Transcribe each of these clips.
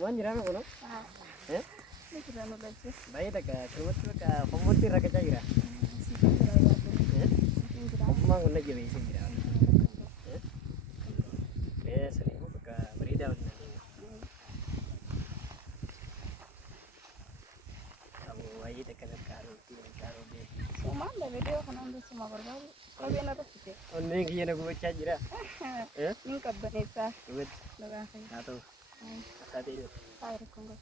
waan jiraame kuno. Ni kira no lagi. Baik dah kak, cuma tu kak pemutih rakyat jaga. Omang guna jadi isi kira. Sering buka berita nanti. Kamu bayi dekat karo deh. Semua ada video kan anda semua berbau. Kau biar apa sih? Oh ni kira nak buat caji dah. Ni kabar neta. Buat. Lega saya. Satu. Satu itu. Air konggo.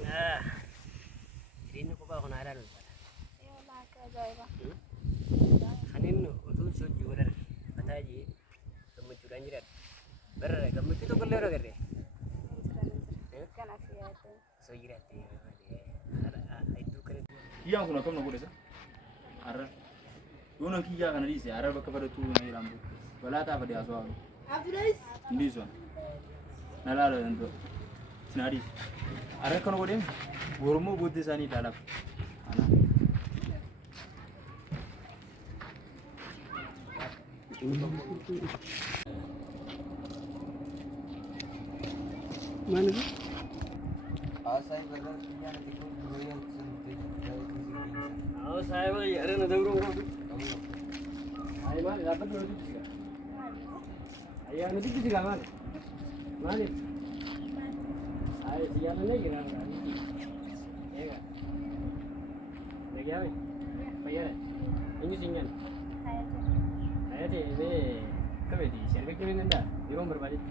Nah, ini kau bawa kenara dulu. Ya lah kerja. Kanin utul shoot juga dah. Kata aja, kamu curang jirat. Berar, kamu itu kalau orang kerja. Kan asyik itu. So jirat ya. Itu kerja. Iya aku nak kamu nak boleh sah? Arah. Kau nak kia kan di sini. Arah bakal pada tu nak irambu. Bala tak pada asal. Abdullah. Di sana. Nala ada tu. Senari. Arah kau nak boleh? Gurmu budi sani dalam. Anak. Mana tu? Asal berada di mana tikung budaya sentuh dari sini. Oh saya bagi ada nak dulu. Ayah mana dapat dulu tu juga. Ayah nanti tu juga mana? Mana? Ayah siapa lagi kira kira. Ya kan? Lagi apa? Bayar. Ini singan. Ayah tu ini kau di servis ni nenda. Di rumah berbalik.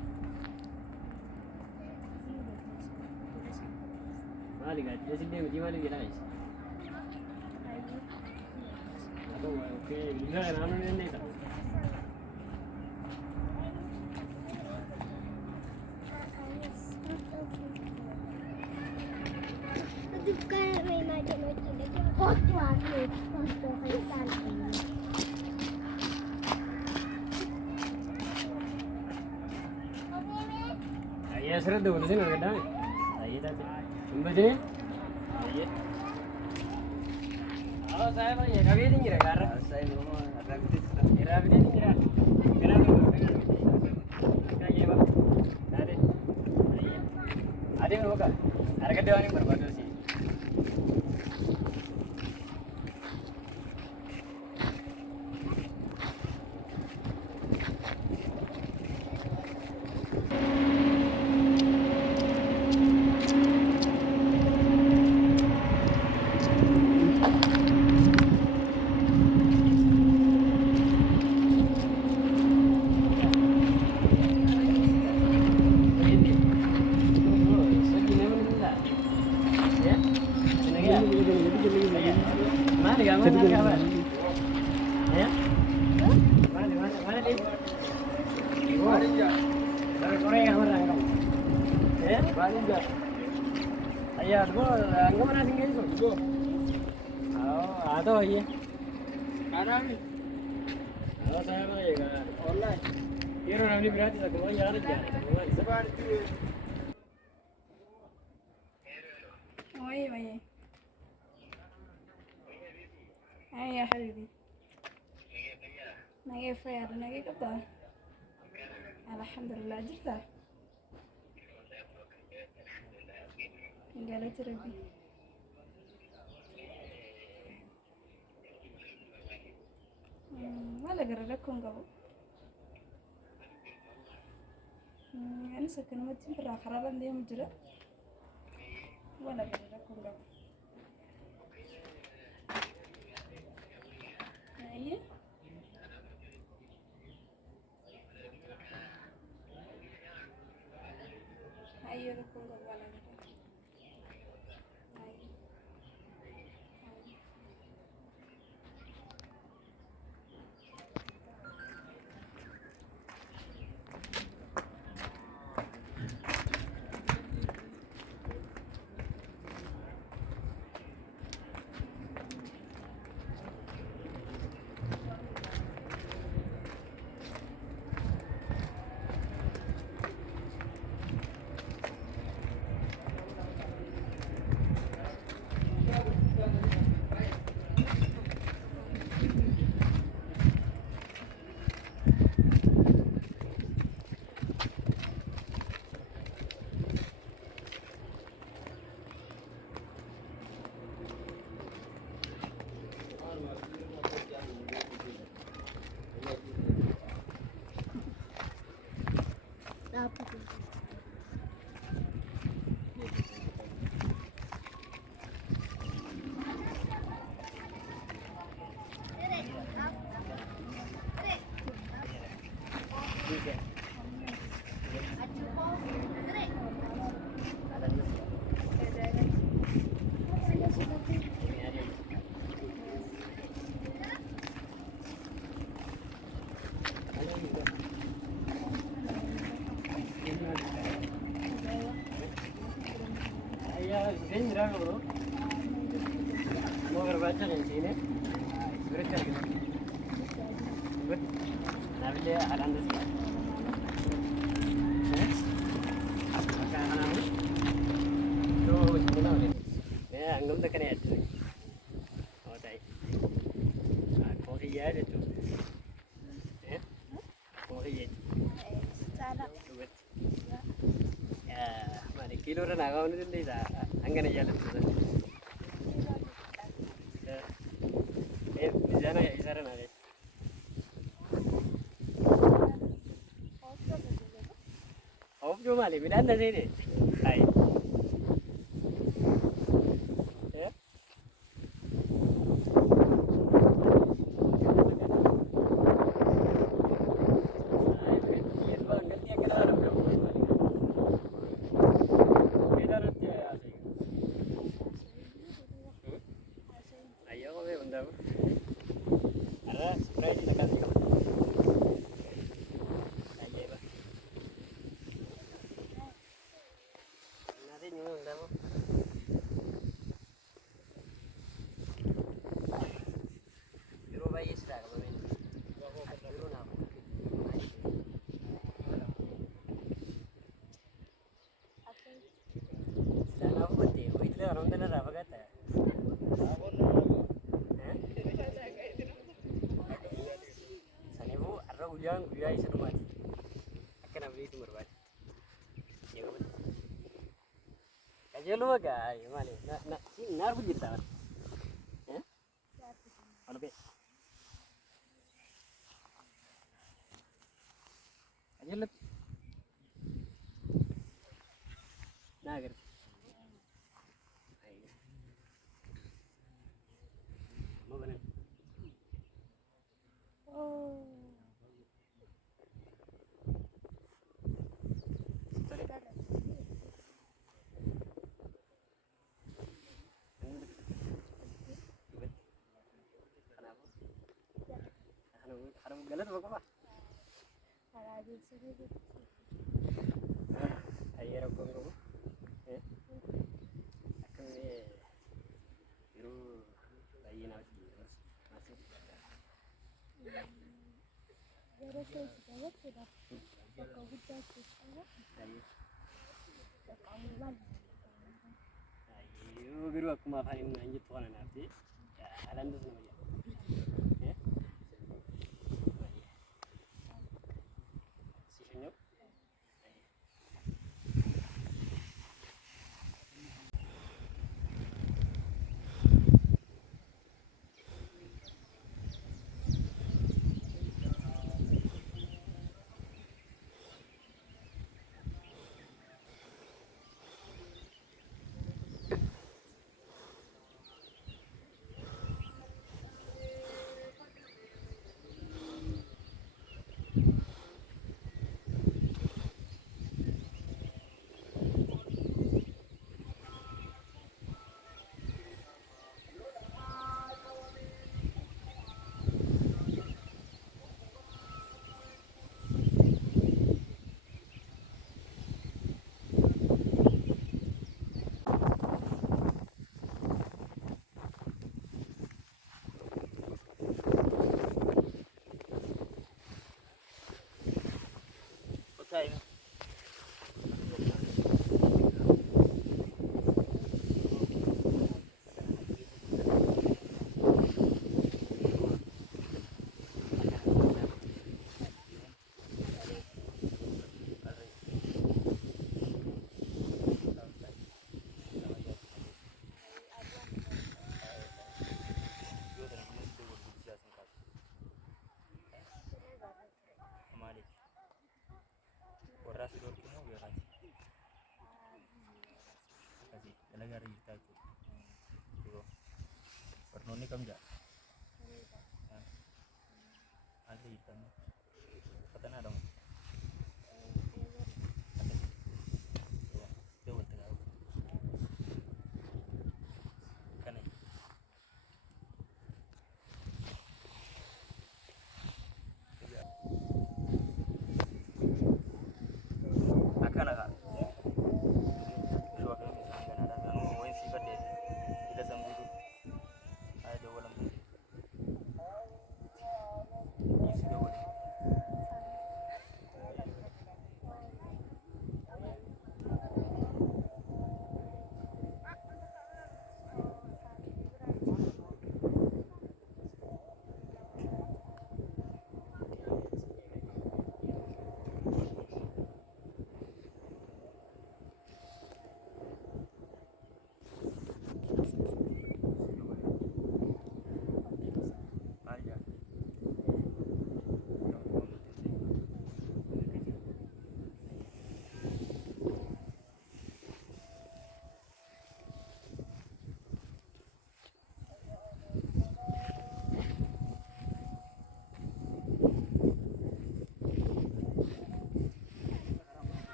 Mana kan? Jadi dia macam mana dia nak? Aduh, okay. Bisa kan? Anu ni tak? Bukan memang macam itu. Foto aku, foto hitam. Ayah seret tu, betul nak kena? Ayah tak. Cuma je ni? Ayah. Oh saya mana ya? Kami tinggi dah kar. Asal rumah ada betul. Kira betul tinggi dah. Kira betul. Kaya apa? Ada. Ayah. Ada yang buka. Harga dia ni berapa sih? Ayah, tu angkat mana tinggal tu? Oh, ada iya. Ada ni. Oh, saya mana ya? Online. Kira nak beli berapa? Saya kau yang ada. Sebab itu. وي هاي يا حبيبي ناقي فيا ناقي قطع الحمد لله جرته قالت ربي ولا قرر لكم قبل أنا سكن متين في الآخر لان دي مجرى ولا قرر لكم قبل أيه أيه لكم قبل ولا قرر Bisa. Ayah, sini berapa bro? Mau berbaca di sini? Berita gitu. Bet. Tapi dia ada anda sih. Makan apa? Tuh, sini nak ni. Ya, anggam tak kena ada. Oh, tak. Kau dia ada tu. Kau dia. Bet. Ya, mana kilo orang agak ni tu dah. Anggan aja lah. Di sana ya, di sana ada. Oh, cuma ni, bila anda sini? Hai. Ya. Ayo, kau benda. Ada spray di dekat sini. Ayo, bah. Nanti nyuruh benda. Biru bayi sudah kalau ini. Biru nama. Sudah apa betul? Itu orang mana apa kata? Sanibu arah hujan guyai serumat. Akan abdi itu berbat. Ya kan? Kajian lu agak, mana? Nak si nar bujit tak? Kalau be. Kajian lu. Nagar. Mau mana? Harus galat apa? Ayer aku ngomong. Akan biru bayi nanti masih. Ayo, biru aku maafin lanjut tuan nanti. Ya, ada tu semua ya. Si senyum. Okay. Talaga rin tayo. Duro. Pero ni kam ja. Ada hitam. Kata na dong.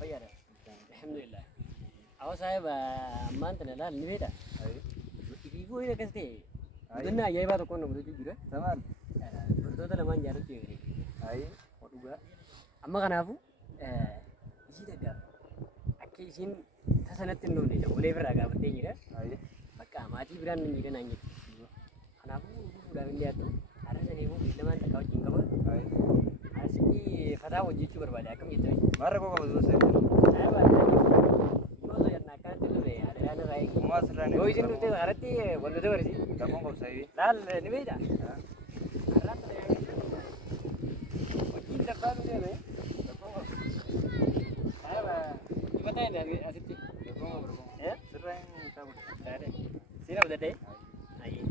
fayyaadha. Alhamdulillah. Awwa saahiba ammaan tana laal ni beektaa? Ififuu hin akkas ta'e hubannaa ajaa'ibaa tokkoon nama hojjechuu jira. Samaan. Dubartoota lamaan jaalachuu eegale. Ayi. Dhugaa. Amma kanaafuu ishii dhaggaaf akka ishiin tasanatti hin dhufne daboolee birraa gaafattee jira. Ayi. Bakka maatii biraan hin jiran aan jettu. Kanaafuu fuudhaaf illee hattu har'a sanii immoo beellamaan takkaa wajjin qaba. Ayi. Asitti fataa hojjechuu barbaade akkam jettanii? Marra koo qabatu sa'e. Saya baca. Yo saya nak kan dulu deh. Ada yang lain. Mas rani. Yo izin dulu arti boleh tu berisi. Dabong kau sa'e. Lal ni beda. Alat ada yang. Mungkin dapat tu deh. Dabong kau. Saya baca. Gimana ini asitti? Dabong kau berbong. Ya? Sering cabut. Ada. Sini udah deh. Ayo.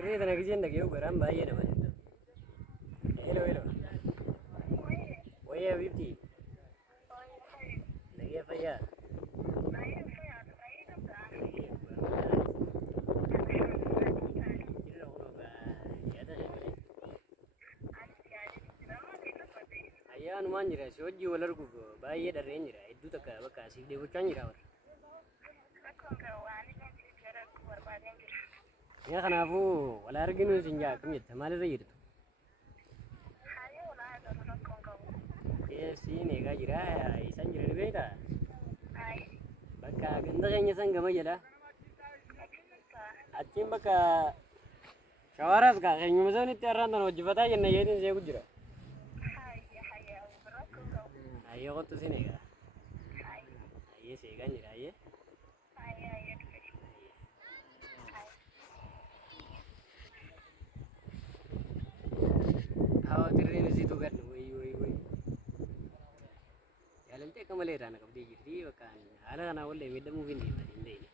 Terus tenaga kerja nak kau garam bayar nama. Hello hello. Oh ya Vipti. Lagi apa ya? Ayah nuan jira, soji walar kuku, bayar dari jira, itu tak apa kasih dia bukan jira war. Ya kanaafuu wal arginu isin jaakum jette maalirra jirtu? Siin eegaa jira isaan jira ni beektaa? Bakka ganda keenya san gama jedha. Achiin bakka shawaaraas kaa keenyuma sanitti har'aan tana hojjefataa jenna jedhin seeku jira. Ayyee qottu siin eegaa. Ayyee seegaan jira ayyee. Hawa tirreen isiitu gadhu wayi. Jaalaltee akka malee irraa na qabdee jirti bakka haala kanaa wallee miidhamuuf hin deemne.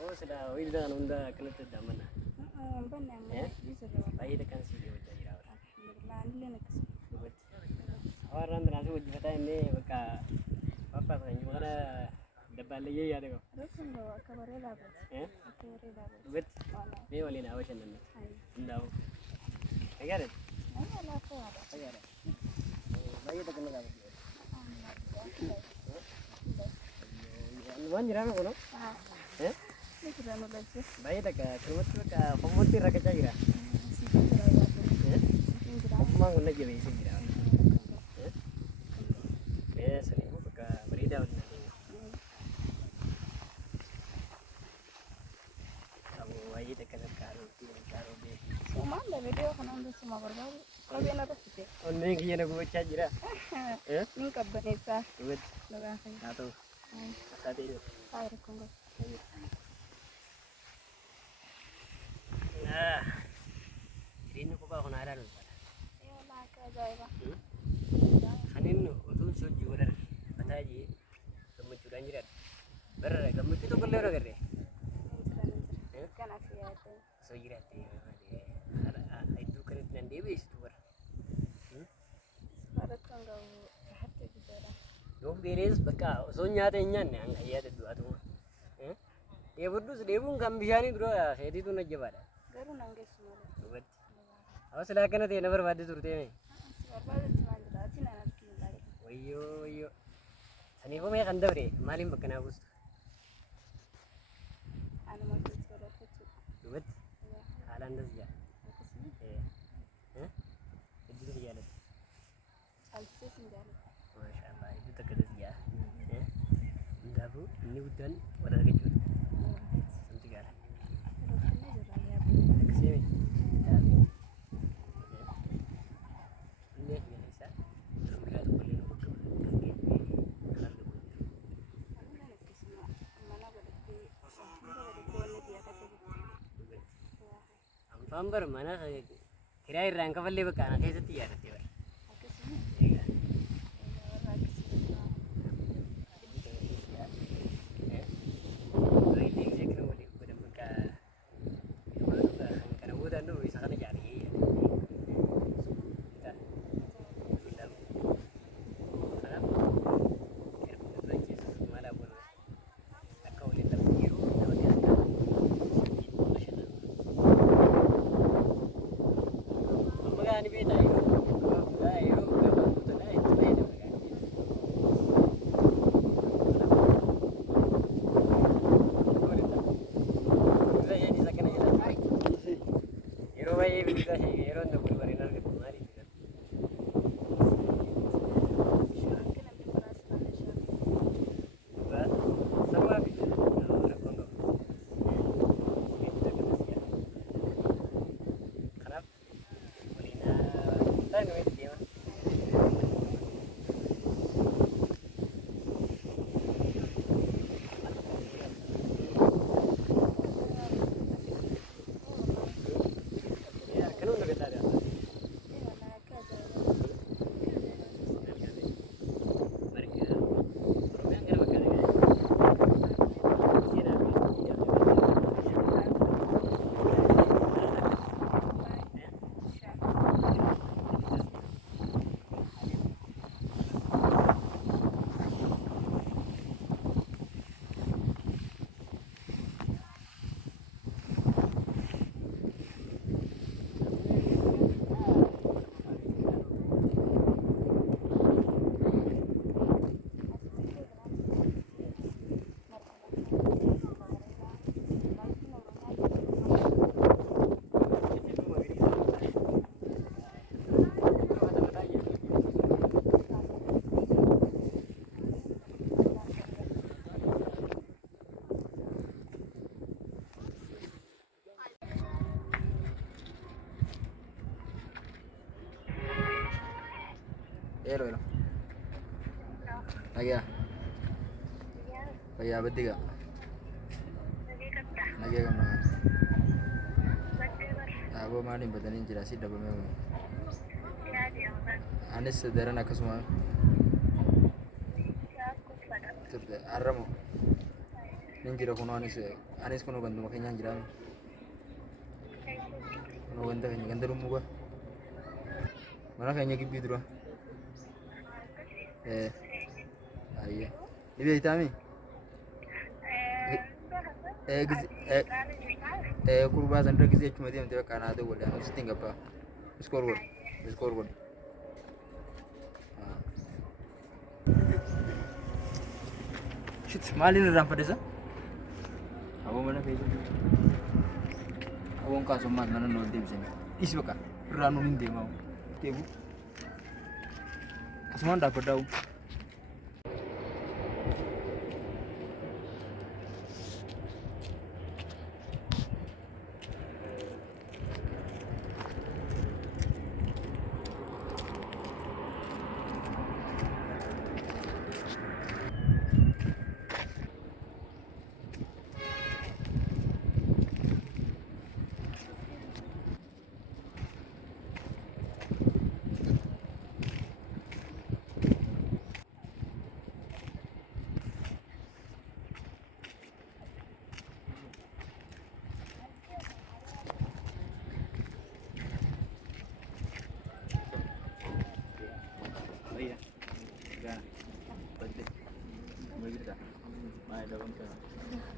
Oh sudah, ini dah nunda kalau tidak mana. Bayi tekan sih dia macam ira. Orang tu nasi wajib kata ini baka apa sih? Mana dapat lagi ya deko. Bet, ni wali nak macam mana? Tahu. Agar. Agar. Bayi tekan lagi. Luan jira me kono? Eh? Bayi tak kerumut ka pemutih rakyat jira. Omang guna jadi isi jira. Seni mu ka berida udah. Kamu bayi tak karo be. Semua dah video kan anda semua berbau. Kalau dia nak pasti. Onne kiye na gubacha jira. Ni kabbanesa. Gut. Loga kai. Satu. Satu itu. Air kongo. Nah. Ini ko ba ko na alalo. Yo la ka jaiba. Kanin utun soji wadar bataji gamucu danjirat. Ber gamucu to kolle ro garre. Kan afiya tu. Soji rate. Itu kan nan dewe itu ber. Para kongo hatte jidara. Dom beres baka sonya tanya ne ang ayat dua tu. Dia berdua sedebung kam bishani dulu ya. Hedi tu nak jawab. Garu nangge semua. Buat. Awas silakan nanti nomor badi turute me. Sebab itu cuma ada cina nak lagi. Wayo. Sani ko may kanda bre. Malim bakana bus. Anu mau cerita tu. Buat. Halan das ya. Aku sini. Itu dia ada. Alse sendiri. Masyaallah itu tak ada dia. Enggak bu, ini hutan pada kecil. Sampai gara. Kesini. Ini bisa. Alhamdulillah tu boleh nak buka. Fambar mana kira irraan kafallee bakka ana keessatti yaadatte bara. Hello, hello. Lagi ya? Lagi apa tiga? Lagi kan mah. Aku mana nih batanin jelasin double memang. Anis sederhana nak semua. Terus aramu. Ninjira kuno anis kuno bantu makanya ninjira. Kuno bantu kayaknya ganti rumah gua. Mana kayaknya gitu dulu. Iya. Ini ditami. Kurba sandra gizi cuma dia mentera karena ada boleh. Harus tinggal apa? Skor gol. Shit, malin rampa desa. Aku mana kayak itu? Aku angkat somat mana nol dia bisa. Isi baka. Ranu nih dia mau. Tebu. Semua dapat tahu.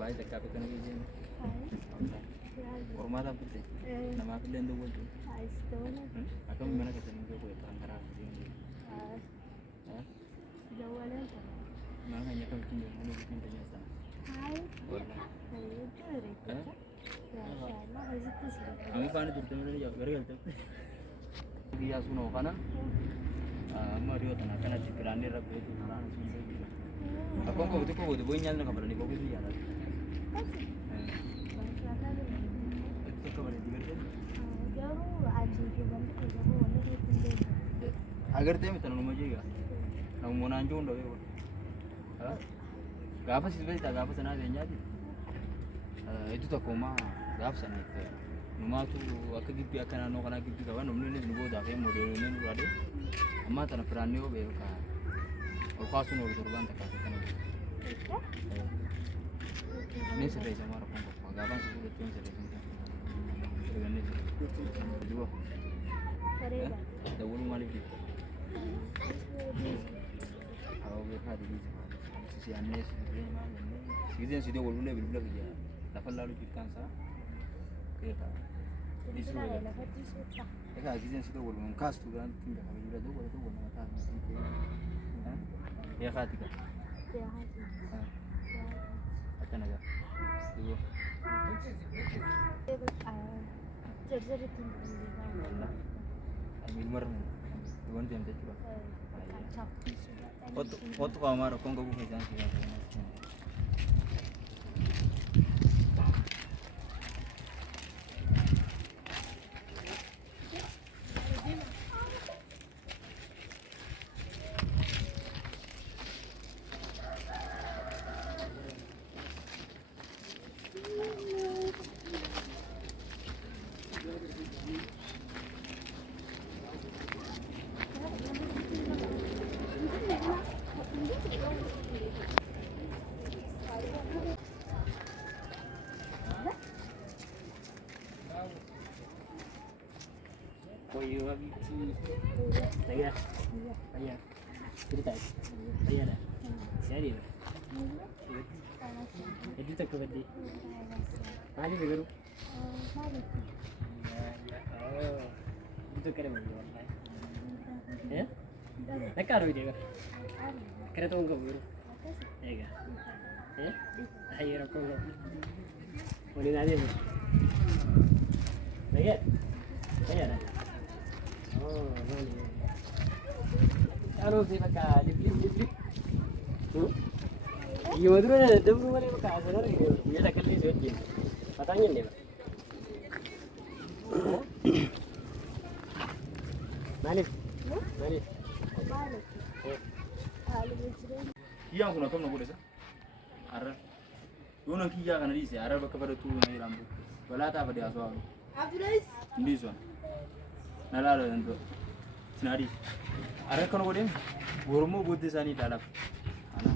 Baik, tak apa kena izin. Hormat apa tu? Nama aku dan dua tu. Aku mana kata ni kau perang harap ini. Mana hanya kau tinggal mana bikin tanya sah. Aku kan itu tu mana jauh bergerak tu. Dia suno kanan. Mario tanah kanan cikirani rapi itu kanan. Aku kau betul boleh nyala nak berani kau betul nyala. Itu kau berani juga. Agar dia minta nama juga. Nama mana anjung dah betul. Gapa sih betul tak gapa sana dia jadi. Itu tak koma gapa sana itu. Numatu akka gibbii akka naannoo kanaa gibbii qaban humni inni nu booda fi moodeelonni nu dhaadhe amma tana firaannee yoo beeku ol kaasuun ol torbaan takka kana ni sirreessa mara kun tokko gaafaan si fudhattee ni sirreessa sirreessanii jiru dawwalu maaliif jirtu awwa beekaa dibiisa si annees sigizeen si dawwaluulee bilbila biyya lafa laalu jirtaan isaa beekaa Eka gizeen si dawwalu man kaastu gaan tinga kabila dawwala mataa ya khatika akkana ga digo amin marmu duwan dem de tuba foto ko amaro kongo bu fejan si Koyo abiti. Saya. Ayah. Cerita. Ayah dah. Siapa dia? Jadi tak kebadi. Mana dia guru? Oh. Itu keren banget. Ya? Nak karo dia. Keren tu enggak guru. Ya. Ya? Ayah aku enggak. Boleh nanya. Baik. Ayah dah. Oh, boleh. Anu sih pakai lip. Iya betul ada dulu mana pakai asal ni. Dia tak kali sih. Patahnya ni. Manis. Manis. Iya aku nak kamu nak boleh Arah. Yono kiya kana dise arah bakka pada tu na irambu. Wala ta pada aswa. Abdulaziz. Ndiso. Nalalo ndo. Sinadi. Arah kono godem. Goromo budde sani dalap. Ana.